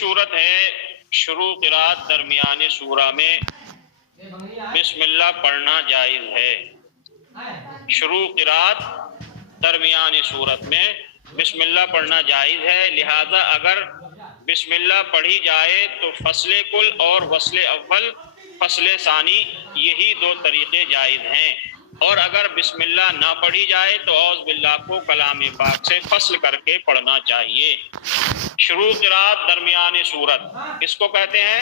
صورت ہے شروع قرات درمیان سورہ میں بسم اللہ پڑھنا جائز ہے۔ شروع قرات درمیان سورت میں بسم اللہ پڑھنا جائز ہے، لہذا اگر بسم اللہ پڑھی جائے تو فصل کل اور وصل اول فصل ثانی یہی دو طریقے جائز ہیں، اور اگر بسم اللہ نہ پڑھی جائے تو اعوذ باللہ کو کلام پاک سے فصل کر کے پڑھنا چاہیے۔ شروع قرات درمیان سورت اس کو کہتے ہیں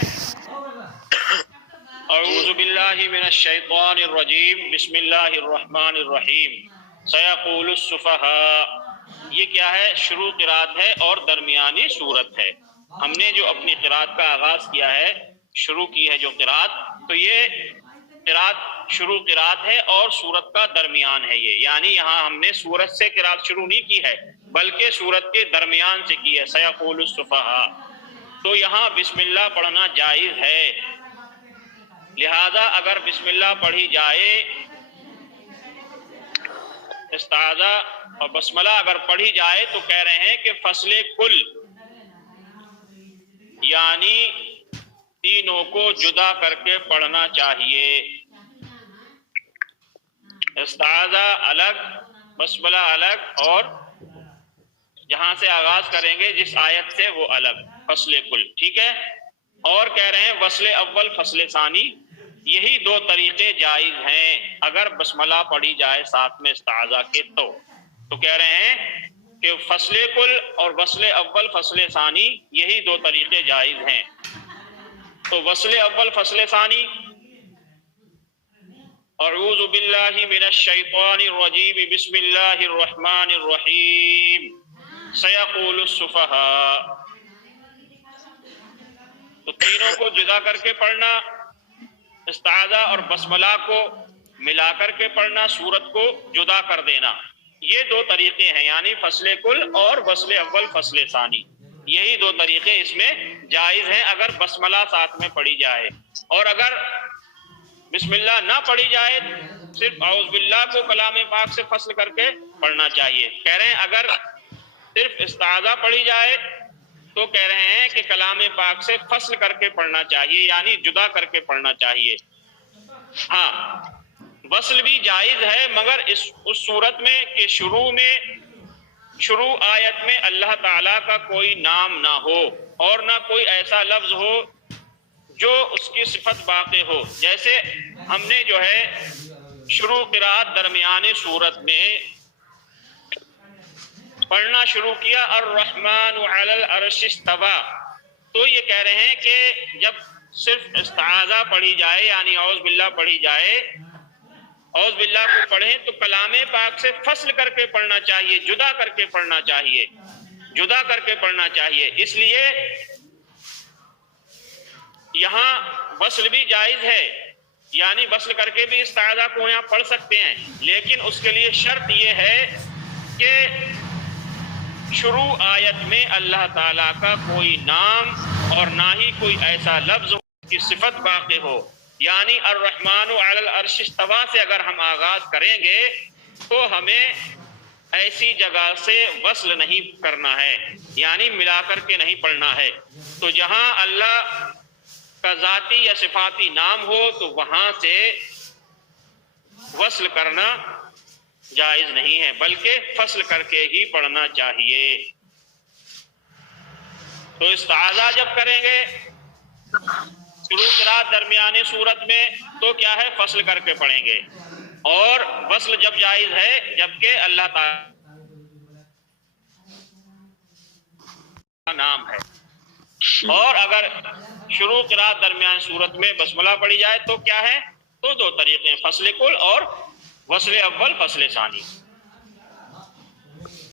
اعوذ باللہ من الشیطان الرجیم بسم اللہ الرحمن الرحیم سیقول السفہاء۔ یہ کیا ہے؟ شروع قرات ہے اور درمیانی سورت ہے۔ ہم نے جو اپنی قرات کا آغاز کیا ہے، شروع کی ہے جو قرات، تو یہ قرات شروع قرات ہے اور سورت کا درمیان ہے یہ، یعنی یہاں ہم نے سورت سے قرات شروع نہیں کی ہے بلکہ سورت کے درمیان سے کی ہے، سیقول السفہاء۔ تو یہاں بسم اللہ پڑھنا جائز ہے، لہذا اگر بسم اللہ پڑھی جائے، استعاذہ اور بسملہ اگر پڑھی جائے تو کہہ رہے ہیں کہ فصل کل یعنی تینوں کو جدا کر کے پڑھنا چاہیے۔ استعاذہ الگ، بسملہ الگ، اور جہاں سے آغاز کریں گے جس آیت سے وہ الگ، فصل کل، ٹھیک ہے۔ اور کہہ رہے ہیں وصل اول فصل ثانی یہی دو طریقے جائز ہیں اگر بسملہ پڑھی جائے ساتھ میں استعاذہ کے تو کہہ رہے ہیں کہ فصل کل اور وصل اول فصل ثانی یہی دو طریقے جائز ہیں۔ تو وصل اول فصل ثانی اعوذ باللہ من الشیطان الرجیم بسم اللہ الرحمن الرحیم سیقول السفہاء، تو تینوں کو جدا کر کے پڑھنا، استعاذہ اور بسملہ کو ملا کر کے پڑھنا، سورت کو جدا کر دینا، یہ دو طریقے ہیں، یعنی فصل کل اور وصل اول فصل ثانی یہی دو طریقے اس میں جائز ہیں اگر بسملہ ساتھ میں پڑھی جائے۔ اور اگر بسم اللہ نہ پڑھی جائے صرف اعوذ باللہ کو کلام پاک سے فصل کر کے پڑھنا چاہیے۔ کہہ رہے ہیں اگر صرف استعاذہ پڑھی جائے تو کہہ رہے ہیں کہ کلام پاک سے فصل کر کے پڑھنا چاہیے، یعنی جدا کر کے پڑھنا چاہیے۔ ہاں وصل بھی جائز ہے مگر اس صورت میں کہ شروع آیت میں اللہ تعالیٰ کا کوئی نام نہ ہو اور نہ کوئی ایسا لفظ ہو جو اس کی صفت باقی ہو، جیسے ہم نے جو ہے شروع قرات درمیان سورت میں پڑھنا شروع کیا الرحمن علی العرش استوی، تو یہ کہہ رہے ہیں کہ جب صرف استعاذہ پڑھی جائے یعنی اعوذ باللہ پڑھی جائے، اعوذ باللہ کو پڑھیں تو کلام پاک سے فصل کر کے پڑھنا چاہیے، جدا کر کے پڑھنا چاہیے، جدا کر کے پڑھنا چاہیے۔ اس لیے یہاں وصل بھی جائز ہے، یعنی وصل کر کے بھی استعاذہ کو یہاں پڑھ سکتے ہیں، لیکن اس کے لیے شرط یہ ہے کہ شروع آیت میں اللہ تعالیٰ کا کوئی نام اور نہ ہی کوئی ایسا لفظ کی صفت باقی ہو، یعنی الرحمن علی العرش استوی سے اگر ہم آغاز کریں گے تو ہمیں ایسی جگہ سے وصل نہیں کرنا ہے، یعنی ملا کر کے نہیں پڑھنا ہے۔ تو جہاں اللہ کا ذاتی یا صفاتی نام ہو تو وہاں سے وصل کرنا جائز نہیں ہے بلکہ فصل کر کے ہی پڑھنا چاہیے۔ تو استعاذہ جب کریں گے شروع قرات درمیانی صورت میں تو کیا ہے؟ فصل کر کے پڑھیں گے، اور وصل جب جائز ہے جبکہ اللہ تعالیٰ کا نام ہے۔ اور اگر شروع قرات درمیان صورت میں بسملہ پڑھی جائے تو کیا ہے؟ تو دو طریقے ہیں، فصل کل اور وصل اول فصل ثانی۔